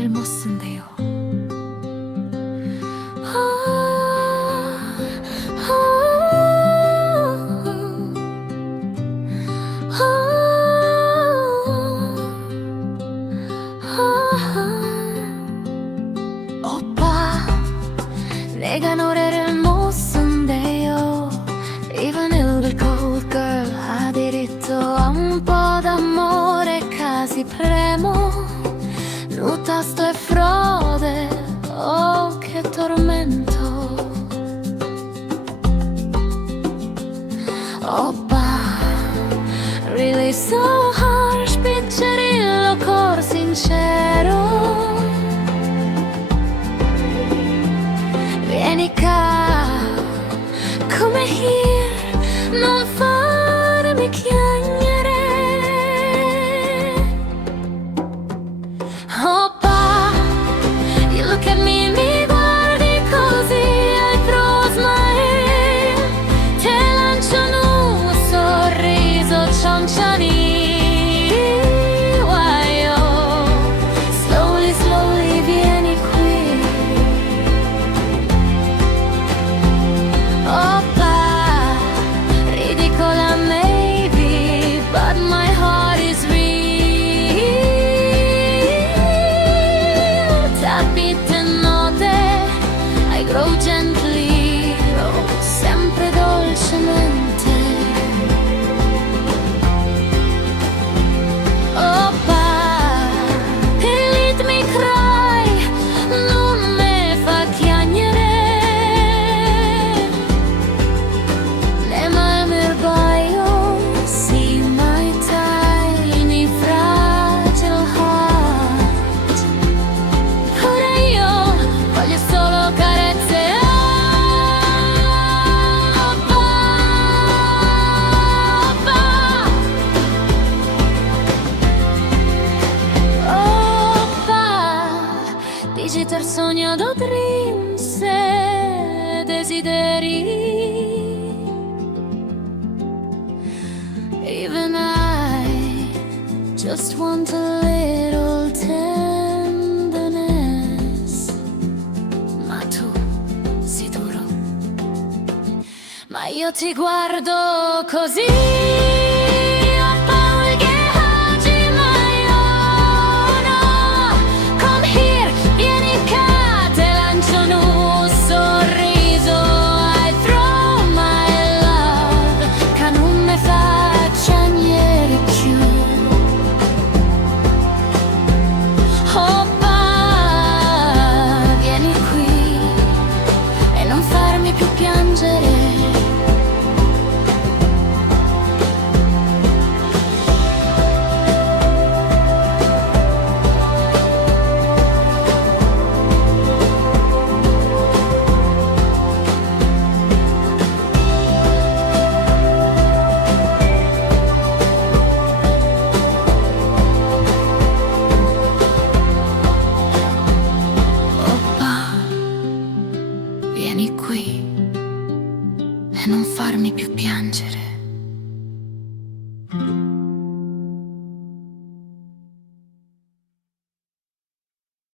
노래를 못 쓴대요. 오빠, 내가 노래를 못 쓴대요. Even il cold girl ha diritto a un po' d'amore, casi premo, nu tasto e frode, oh che tormento. Oppa, really so harsh, piccerillo, cor sincero. Vieni qua, come here, non farmi chiagnere. Oppa, you look at me, mi guardi così, I froze my hair. Te lancio un sorriso cianciani. Why, oh, slowly, slowly, vieni qui. Oppa, ridicola maybe, but my heart is real. Tapite note, I grow gently, oh, sempre dolcemente. Oppa, e let me cry, non me fa chiagnere. Nema merbaio, see my tiny fragile heart. Ora io voglio solo carezze. Oppa, oppa, digital sogno do dreams e desideri. Even I just want a little tenderness. Ma tu sei duro, ma io ti guardo così. Oppa, ulgehagi maiono. Come here, vieni qua, te lancio un sorriso. I throw my love, che non me faccia niente più. Oppa, vieni qui e non farmi più piangere. Oppa, vieni qui e non farmi più piangere.